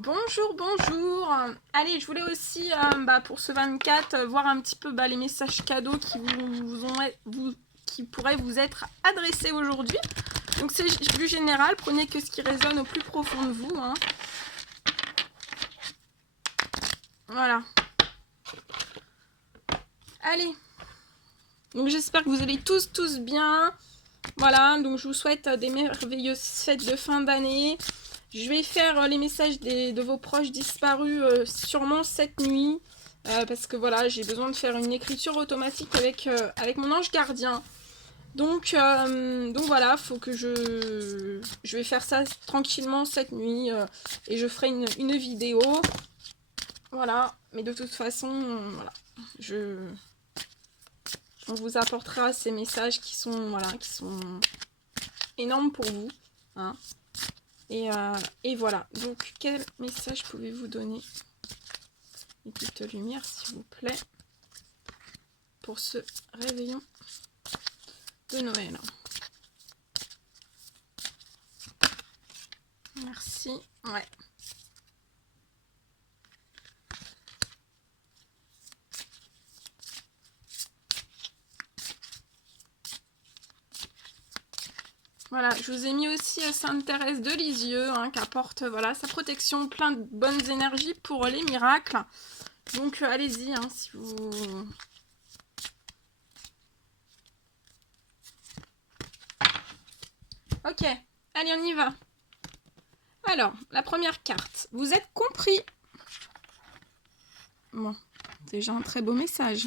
Bonjour, bonjour. Allez, je voulais aussi, pour ce 24, voir un petit peu les messages cadeaux qui pourraient vous être adressés aujourd'hui. Donc c'est plus général, prenez que ce qui résonne au plus profond de vous. Hein. Voilà. Allez. Donc j'espère que vous allez tous bien. Voilà, donc je vous souhaite des merveilleuses fêtes de fin d'année. Je vais faire les messages de vos proches disparus sûrement cette nuit. Parce que voilà, j'ai besoin de faire une écriture automatique avec mon ange gardien. Donc voilà, faut que je vais faire ça tranquillement cette nuit. Et je ferai une vidéo. Voilà, mais de toute façon, voilà. On vous apportera ces messages qui sont énormes pour vous. Hein. Et voilà. Donc, quel message pouvez-vous donner, une petite lumière, s'il vous plaît, pour ce réveillon de Noël. Merci. Ouais. Voilà, je vous ai mis aussi Sainte Thérèse de Lisieux, hein, qui apporte sa protection, plein de bonnes énergies pour les miracles. Donc allez-y, hein, si vous... Ok, allez, on y va. Alors, la première carte. Vous êtes compris. Bon, déjà un très beau message.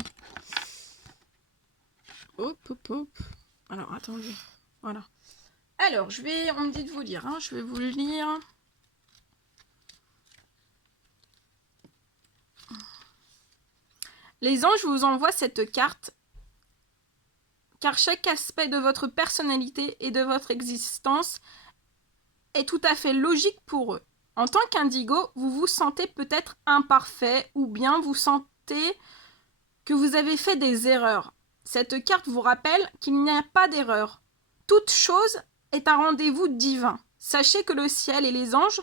Hop, hop, hop. Alors, attendez. Voilà. Alors, on me dit de vous lire, hein, je vais vous le lire. Les anges vous envoient cette carte, car chaque aspect de votre personnalité et de votre existence est tout à fait logique pour eux. En tant qu'indigo, vous vous sentez peut-être imparfait, ou bien vous sentez que vous avez fait des erreurs. Cette carte vous rappelle qu'il n'y a pas d'erreur. Toute chose est un rendez-vous divin. Sachez que le ciel et les anges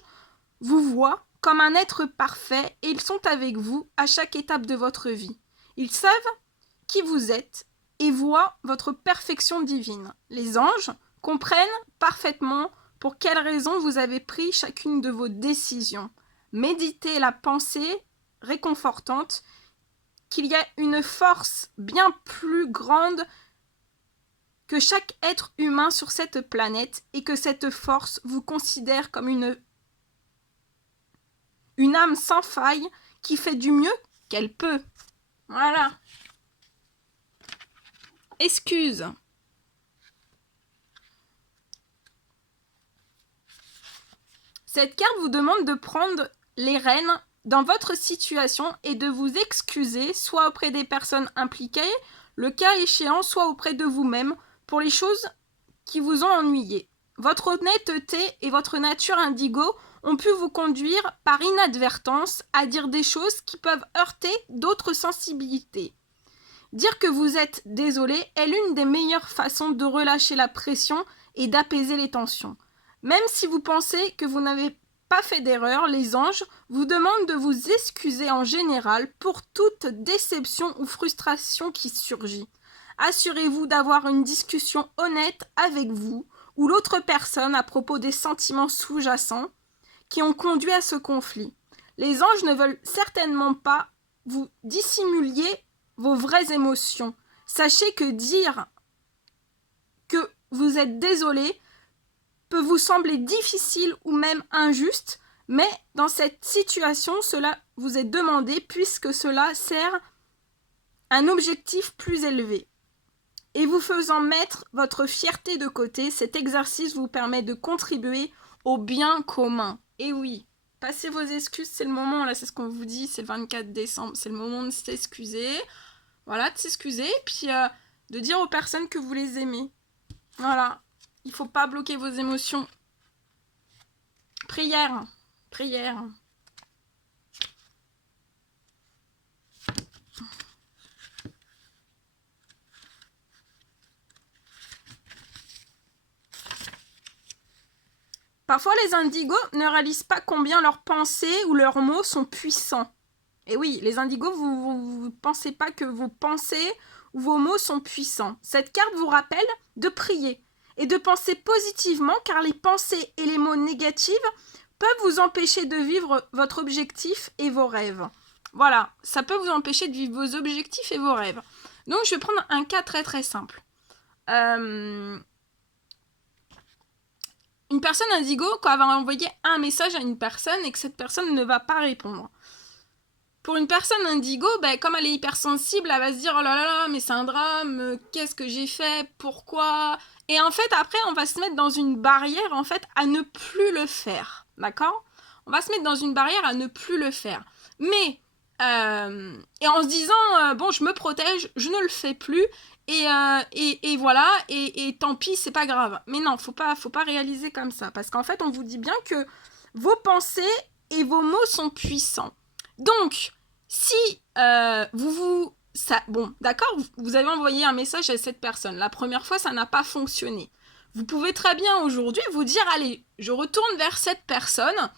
vous voient comme un être parfait et ils sont avec vous à chaque étape de votre vie. Ils savent qui vous êtes et voient votre perfection divine. Les anges comprennent parfaitement pour quelles raisons vous avez pris chacune de vos décisions. Méditez la pensée réconfortante qu'il y a une force bien plus grande que chaque être humain sur cette planète et que cette force vous considère comme une âme sans faille qui fait du mieux qu'elle peut. Voilà. Excuse. Cette carte vous demande de prendre les rênes dans votre situation et de vous excuser, soit auprès des personnes impliquées, le cas échéant, soit auprès de vous-même, pour les choses qui vous ont ennuyé. Votre honnêteté et votre nature indigo ont pu vous conduire par inadvertance à dire des choses qui peuvent heurter d'autres sensibilités. Dire que vous êtes désolé est l'une des meilleures façons de relâcher la pression et d'apaiser les tensions. Même si vous pensez que vous n'avez pas fait d'erreur, les anges vous demandent de vous excuser en général pour toute déception ou frustration qui surgit. Assurez-vous d'avoir une discussion honnête avec vous ou l'autre personne à propos des sentiments sous-jacents qui ont conduit à ce conflit. Les anges ne veulent certainement pas vous dissimuliez vos vraies émotions. Sachez que dire que vous êtes désolé peut vous sembler difficile ou même injuste, mais dans cette situation, cela vous est demandé puisque cela sert un objectif plus élevé. Et vous faisant mettre votre fierté de côté, cet exercice vous permet de contribuer au bien commun. Et oui, passez vos excuses, c'est le moment, là c'est ce qu'on vous dit, c'est le 24 décembre, c'est le moment de s'excuser. Voilà, de s'excuser, puis de dire aux personnes que vous les aimez. Voilà, il ne faut pas bloquer vos émotions. Prière, prière. Parfois, les indigos ne réalisent pas combien leurs pensées ou leurs mots sont puissants. Et oui, les indigos, vous ne pensez pas que vos pensées ou vos mots sont puissants. Cette carte vous rappelle de prier et de penser positivement, car les pensées et les mots négatifs peuvent vous empêcher de vivre votre objectif et vos rêves. Voilà, ça peut vous empêcher de vivre vos objectifs et vos rêves. Donc, je vais prendre un cas très très simple. Une personne indigo, quand elle va envoyer un message à une personne et que cette personne ne va pas répondre. Pour une personne indigo, comme elle est hypersensible, elle va se dire « Oh là là, mais c'est un drame, qu'est-ce que j'ai fait, pourquoi ?» Et en fait, après, on va se mettre dans une barrière, en fait, à ne plus le faire. D'accord ? On va se mettre dans une barrière à ne plus le faire. Mais, et en se disant bon, je me protège, je ne le fais plus, et voilà, et tant pis, c'est pas grave. Mais non, faut pas réaliser comme ça. Parce qu'en fait, on vous dit bien que vos pensées et vos mots sont puissants. Donc, si bon, d'accord, vous avez envoyé un message à cette personne. La première fois, ça n'a pas fonctionné. Vous pouvez très bien aujourd'hui vous dire, allez, je retourne vers cette personne,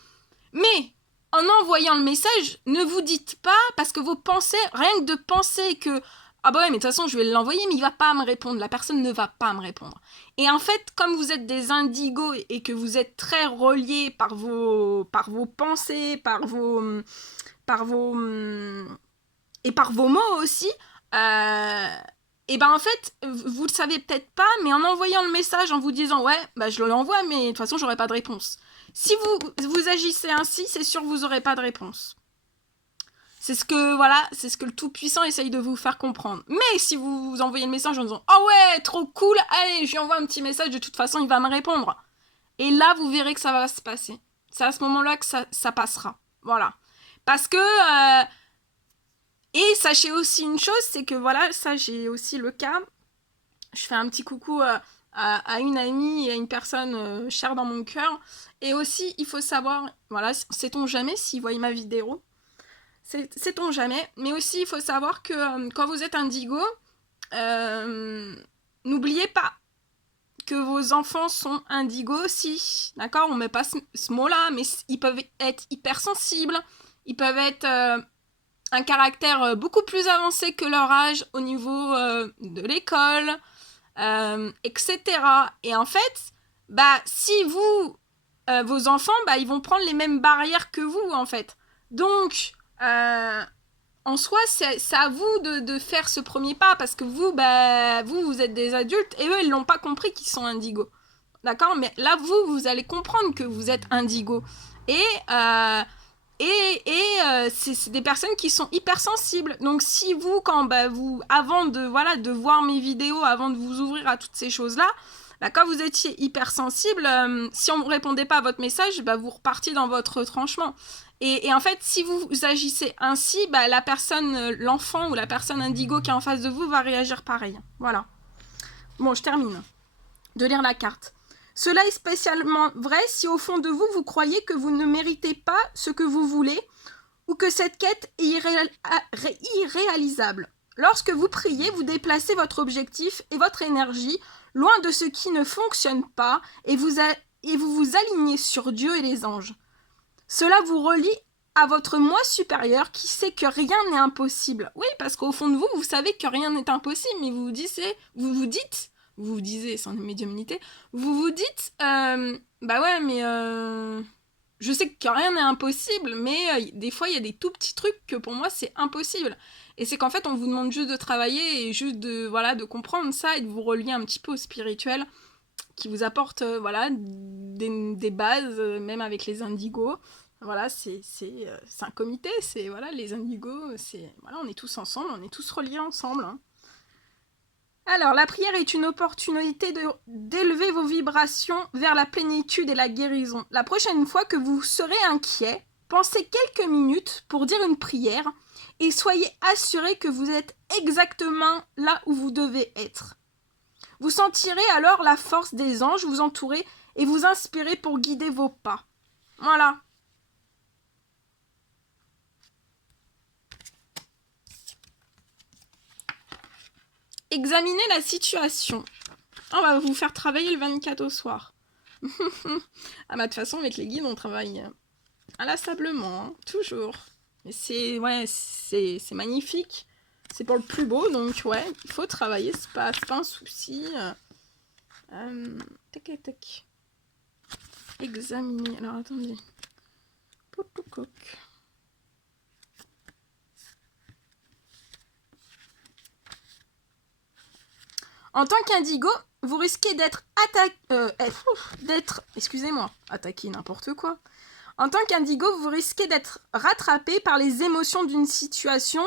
mais en envoyant le message, ne vous dites pas, parce que vos pensées, rien que de penser que, ah bah ouais, mais de toute façon, je vais l'envoyer, mais il va pas me répondre, la personne ne va pas me répondre. Et en fait, comme vous êtes des indigos et que vous êtes très reliés par vos pensées, par vos mots aussi, et ben en fait, vous le savez peut-être pas, mais en envoyant le message, en vous disant ouais, je l'envoie, mais de toute façon, j'aurai pas de réponse. Si vous agissez ainsi, c'est sûr que vous aurez pas de réponse. C'est ce que le Tout-Puissant essaye de vous faire comprendre. Mais si vous envoyez le message en disant oh ouais, trop cool, allez, je lui envoie un petit message, de toute façon, il va me répondre. Et là, vous verrez que ça va se passer. C'est à ce moment-là que ça passera. Voilà. Parce que et sachez aussi une chose, c'est que voilà, ça j'ai aussi le cas. Je fais un petit coucou à une amie et à une personne chère dans mon cœur. Et aussi, il faut savoir, voilà, sait-on jamais s'ils voient ma vidéo, sait-on jamais. Mais aussi, il faut savoir que quand vous êtes indigo, n'oubliez pas que vos enfants sont indigo aussi. D'accord ? On met pas ce mot-là, mais ils peuvent être hypersensibles, ils peuvent être un caractère beaucoup plus avancé que leur âge au niveau de l'école, etc. Et en fait, si vos enfants, ils vont prendre les mêmes barrières que vous, en fait. Donc, en soi, c'est à vous de faire ce premier pas, parce que vous êtes des adultes, et eux, ils l'ont pas compris qu'ils sont indigos. D'accord ? Mais là, vous allez comprendre que vous êtes indigo. Et c'est des personnes qui sont hypersensibles. Donc si vous, avant de voir mes vidéos, avant de vous ouvrir à toutes ces choses-là, quand vous étiez hypersensible, si on ne répondait pas à votre message, vous repartiez dans votre retranchement. Et en fait, si vous agissez ainsi, la personne, l'enfant ou la personne indigo qui est en face de vous va réagir pareil. Voilà. Bon, je termine de lire la carte. Cela est spécialement vrai si au fond de vous, vous croyez que vous ne méritez pas ce que vous voulez ou que cette quête est irréalisable. Lorsque vous priez, vous déplacez votre objectif et votre énergie loin de ce qui ne fonctionne pas et vous vous alignez sur Dieu et les anges. Cela vous relie à votre moi supérieur qui sait que rien n'est impossible. Oui, parce qu'au fond de vous, vous savez que rien n'est impossible, mais vous vous disiez, sans médiumnité, vous vous dites, ouais, mais je sais que rien n'est impossible, mais des fois, il y a des tout petits trucs que pour moi, c'est impossible. Et c'est qu'en fait, on vous demande juste de travailler et juste de comprendre ça et de vous relier un petit peu au spirituel qui vous apporte, des bases, même avec les indigos. Voilà, c'est un comité, c'est, les indigos, on est tous ensemble, on est tous reliés ensemble, hein. Alors, la prière est une opportunité d'élever vos vibrations vers la plénitude et la guérison. La prochaine fois que vous serez inquiet, pensez quelques minutes pour dire une prière et soyez assurés que vous êtes exactement là où vous devez être. Vous sentirez alors la force des anges vous entourer et vous inspirer pour guider vos pas. Voilà. Examinez la situation. On va vous faire travailler le 24 au soir. Ah bah de toute façon, avec les guides, on travaille inlassablement, hein, toujours. Mais c'est magnifique. C'est pour le plus beau, donc ouais, il faut travailler, c'est pas un souci. Tac, tac. Examiner. Alors attendez. Poucoucouc. En tant qu'indigo, vous risquez d'être excusez-moi, attaqué n'importe quoi. En tant qu'indigo, vous risquez d'être rattrapé par les émotions d'une situation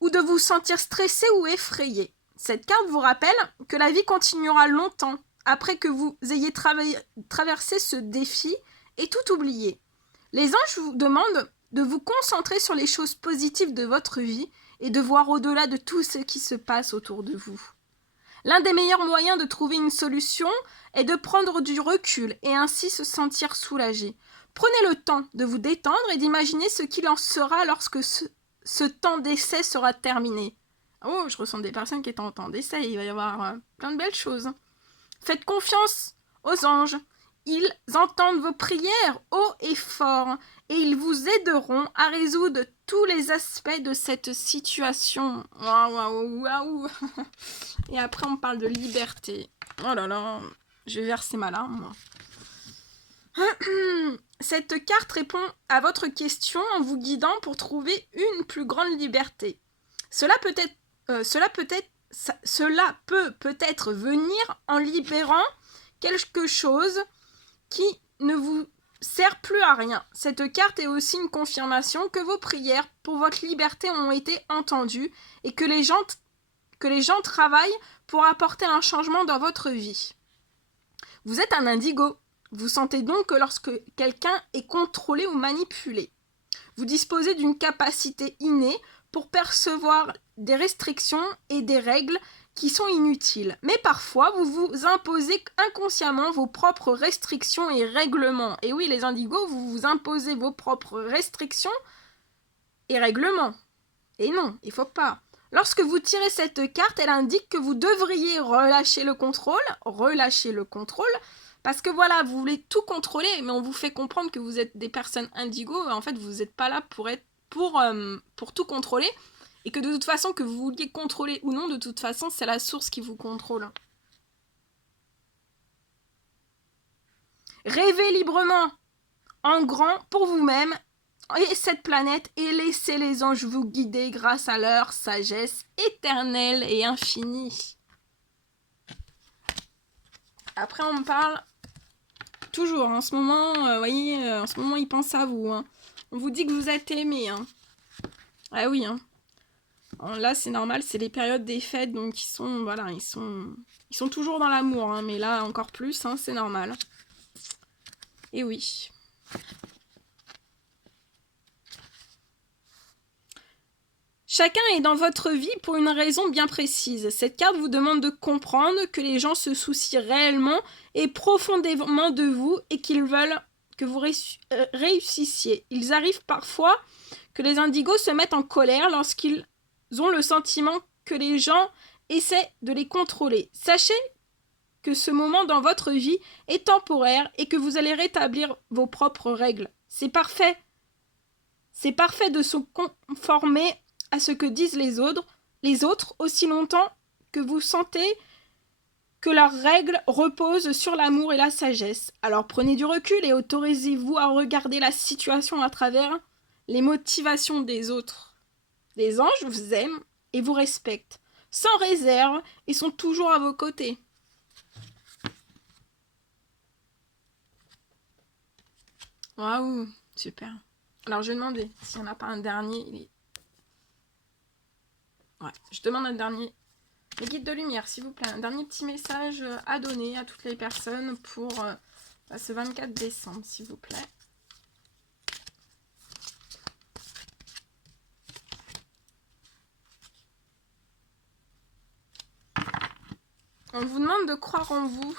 ou de vous sentir stressé ou effrayé. Cette carte vous rappelle que la vie continuera longtemps après que vous ayez traversé ce défi et tout oublié. Les anges vous demandent de vous concentrer sur les choses positives de votre vie et de voir au-delà de tout ce qui se passe autour de vous. L'un des meilleurs moyens de trouver une solution est de prendre du recul et ainsi se sentir soulagé. Prenez le temps de vous détendre et d'imaginer ce qu'il en sera lorsque ce temps d'essai sera terminé. Oh, je ressens des personnes qui sont en temps d'essai, il va y avoir plein de belles choses. Faites confiance aux anges. Ils entendent vos prières haut et fort et ils vous aideront à résoudre tous les aspects de cette situation. Waouh, waouh, waouh. Et après, on parle de liberté. Oh là là, je vais verser ma larme, moi. Cette carte répond à votre question en vous guidant pour trouver une plus grande liberté. Cela peut peut-être venir en libérant quelque chose qui ne vous sert plus à rien. Cette carte est aussi une confirmation que vos prières pour votre liberté ont été entendues et que les gens travaillent pour apporter un changement dans votre vie. Vous êtes un indigo. Vous sentez donc que lorsque quelqu'un est contrôlé ou manipulé, vous disposez d'une capacité innée pour percevoir des restrictions et des règles qui sont inutiles. Mais parfois, vous vous imposez inconsciemment vos propres restrictions et règlements. Et oui, les indigos, vous vous imposez vos propres restrictions et règlements. Et non, il ne faut pas. Lorsque vous tirez cette carte, elle indique que vous devriez relâcher le contrôle, parce que voilà, vous voulez tout contrôler, mais on vous fait comprendre que vous êtes des personnes indigo, et en fait, vous n'êtes pas là pour tout contrôler, et que de toute façon, que vous vouliez contrôler ou non, de toute façon, c'est la source qui vous contrôle. Rêvez librement, en grand, pour vous-même, et cette planète, et laissez les anges vous guider grâce à leur sagesse éternelle et infinie. Après, on me parle toujours, en ce moment, voyez, en ce moment, ils pensent à vous. Hein. On vous dit que vous êtes aimé. Hein. Ah oui, hein. Alors là, c'est normal, c'est les périodes des fêtes, donc ils sont toujours dans l'amour, hein, mais là, encore plus, hein, c'est normal. Et oui. Chacun est dans votre vie pour une raison bien précise. Cette carte vous demande de comprendre que les gens se soucient réellement et profondément de vous et qu'ils veulent que vous réussissiez. Il arrive parfois que les indigos se mettent en colère lorsqu'ils ont le sentiment que les gens essaient de les contrôler. Sachez que ce moment dans votre vie est temporaire et que vous allez rétablir vos propres règles. C'est parfait. C'est parfait de se conformer à ce que disent les autres aussi longtemps que vous sentez que leurs règles reposent sur l'amour et la sagesse. Alors prenez du recul et autorisez-vous à regarder la situation à travers les motivations des autres. Les anges vous aiment et vous respectent, sans réserve, et sont toujours à vos côtés. Waouh, super. Alors je vais demander s'il n'y en a pas un dernier. Ouais, je demande un dernier. Les guides de lumière, s'il vous plaît. Un dernier petit message à donner à toutes les personnes pour ce 24 décembre, s'il vous plaît. On vous demande de croire en vous.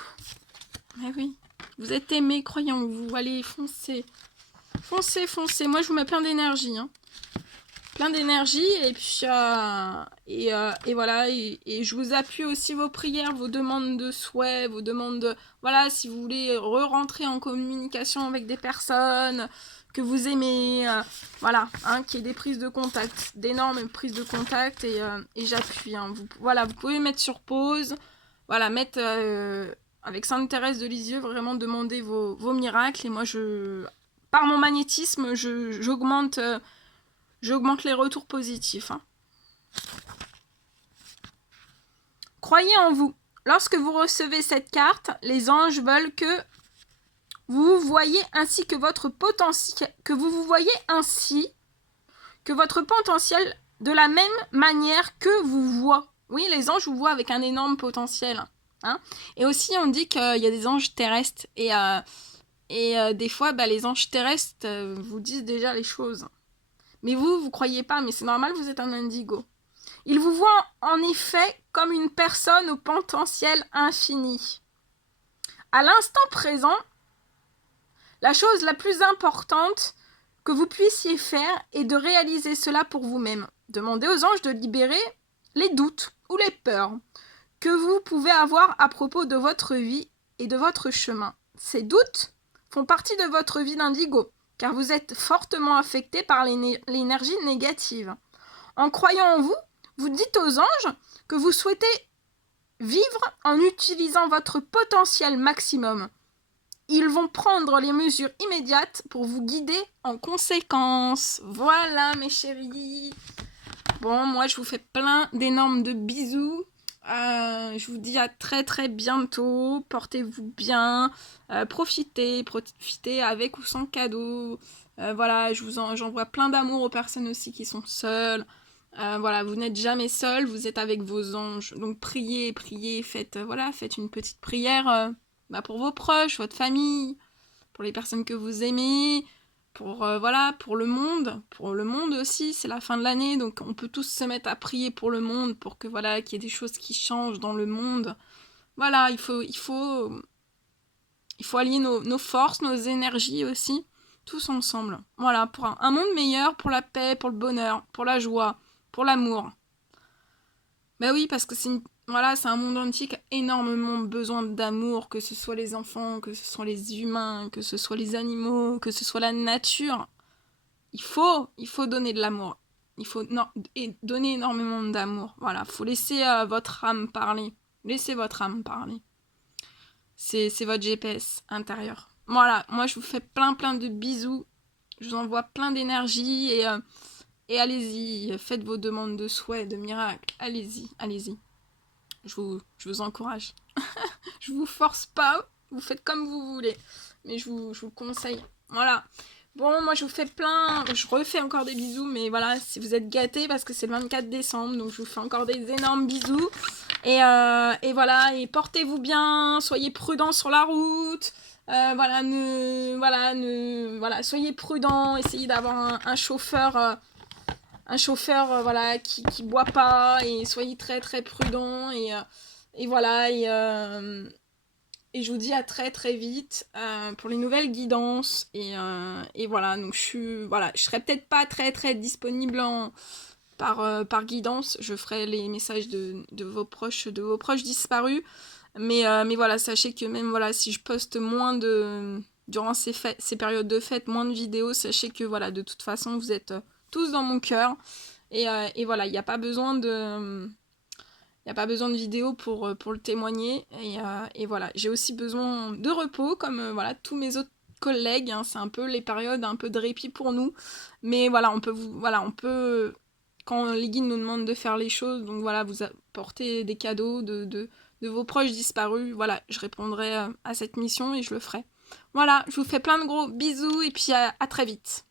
Mais oui, vous êtes aimé, croyez en vous. Allez, foncez. Foncez, foncez. Moi, je vous mets plein d'énergie. Hein. plein d'énergie et puis et voilà et je vous appuie aussi vos prières, vos demandes de souhait, vos demandes de voilà si vous voulez re-rentrer en communication avec des personnes que vous aimez, voilà, qu'il y ait des prises de contact, d'énormes prises de contact et j'appuie. Voilà, vous pouvez mettre sur pause, voilà, mettre avec Sainte Thérèse de Lisieux, vraiment demander vos miracles et moi par mon magnétisme, j'augmente les retours positifs. Croyez en vous. Lorsque vous recevez cette carte, les anges veulent que vous voyez ainsi que votre potentiel, que vous vous voyez ainsi que votre potentiel de la même manière que vous voient. Oui, les anges vous voient avec un énorme potentiel. Et aussi, on dit qu'il y a des anges terrestres et des fois, les anges terrestres vous disent déjà les choses. Mais vous croyez pas, mais c'est normal, vous êtes un indigo. Ils vous voient en effet comme une personne au potentiel infini. À l'instant présent, la chose la plus importante que vous puissiez faire est de réaliser cela pour vous-même. Demandez aux anges de libérer les doutes ou les peurs que vous pouvez avoir à propos de votre vie et de votre chemin. Ces doutes font partie de votre vie d'indigo, car vous êtes fortement affecté par l'énergie négative. En croyant en vous, vous dites aux anges que vous souhaitez vivre en utilisant votre potentiel maximum. Ils vont prendre les mesures immédiates pour vous guider en conséquence. Voilà mes chéris. Bon, moi je vous fais plein d'énormes de bisous. Je vous dis à très très bientôt. Portez-vous bien. Profitez avec ou sans cadeau. Voilà, j'envoie plein d'amour aux personnes aussi qui sont seules. Voilà, vous n'êtes jamais seul, vous êtes avec vos anges. Donc priez, faites une petite prière pour vos proches, votre famille, pour les personnes que vous aimez, pour le monde aussi, c'est la fin de l'année, donc on peut tous se mettre à prier pour le monde, pour que qu'il y ait des choses qui changent dans le monde. Voilà, il faut allier nos forces, nos énergies aussi, tous ensemble. Voilà, pour un monde meilleur, pour la paix, pour le bonheur, pour la joie, pour l'amour. Oui, parce que c'est un monde entier qui a énormément besoin d'amour, que ce soit les enfants, que ce soit les humains, que ce soit les animaux, que ce soit la nature. Il faut donner de l'amour. Il faut donner énormément d'amour. Voilà, faut laisser votre âme parler. Laissez votre âme parler. C'est votre GPS intérieur. Voilà, moi je vous fais plein de bisous. Je vous envoie plein d'énergie et allez-y, faites vos demandes de souhait, de miracles. Allez-y. Je vous encourage. Je vous force pas, vous faites comme vous voulez. Mais je vous conseille. Voilà. Bon, moi je vous fais je refais encore des bisous, mais voilà, si vous êtes gâtés parce que c'est le 24 décembre, donc je vous fais encore des énormes bisous. Et voilà, et portez-vous bien, soyez prudents sur la route. Soyez prudents, essayez d'avoir un chauffeur. Qui boit pas, et soyez très très prudents et voilà et je vous dis à très très vite pour les nouvelles guidances et voilà, donc je serai peut-être pas très très disponible par guidance, je ferai les messages de vos proches disparus, mais voilà, sachez que même si je poste moins durant ces périodes de fête, moins de vidéos, sachez que de toute façon vous êtes tous dans mon cœur et voilà, il n'y a pas besoin de vidéo pour le témoigner et voilà, j'ai aussi besoin de repos comme tous mes autres collègues, c'est un peu les périodes un peu de répit pour nous, mais on peut quand les guides nous demandent de faire les choses, donc vous apporter des cadeaux de vos proches disparus, je répondrai à cette mission et je le ferai. Voilà, je vous fais plein de gros bisous et puis à très vite.